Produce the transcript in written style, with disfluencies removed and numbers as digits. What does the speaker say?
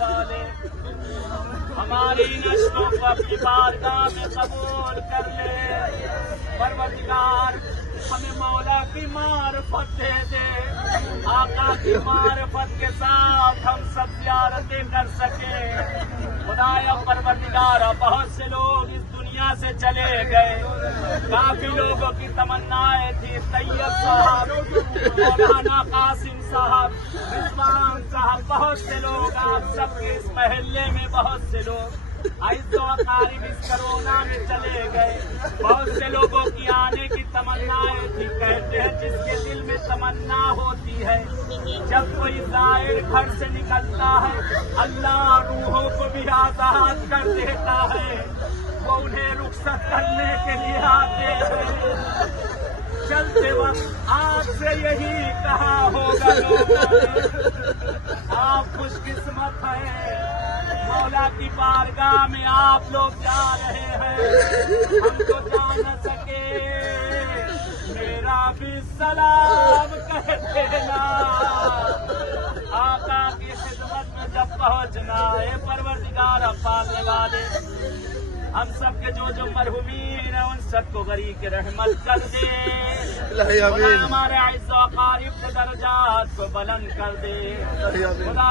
والے ہماری نشروں کو اپنی بارگاہ میں قبول کر لے۔ پروردگار ہمیں مولا کی معرفت دے دے، آقا کی معرفت کے ساتھ ہم سب زیارتیں کر سکیں۔ خدایا پروردگار بہت سے لوگ اس دنیا سے چلے گئے، کافی لوگوں کی تمنائیں تھی، طیب صاحب، مولانا قاسم صاحب، رضوان صاحب، بہت سے لوگ آپ سب کے اس محلے میں بہت سے لوگ عز و اقارب اس کرونا میں چلے گئے۔ بہت سے لوگوں کی آنے کی تمنائیں تھی، کہتے ہیں جس کے دل میں تمنا ہوتی ہے جب کوئی زائر گھر سے نکلتا ہے اللہ روحوں کو بھی آزاد کر دیتا ہے، وہ انہیں رخصت کرنے کے لیے آتے ہیں۔ چلتے وقت آپ سے یہی کہا ہوگا لوگوں نے، آپ خوش قسمت ہیں، مولا کی بارگاہ میں آپ لوگ جا رہے ہیں، ہم تو جا نہ سکے، میرا بھی سلام کہہ دینا۔ آقا کی خدمت میں جب پہنچنا ہے پروردگار پالنے والے، ہم سب کے جو مرحومین ہیں ان سب کو غریق رحمت کر دے، خدا ہمارے عز و اقارب کے درجات کو بلند کر دے۔ خدا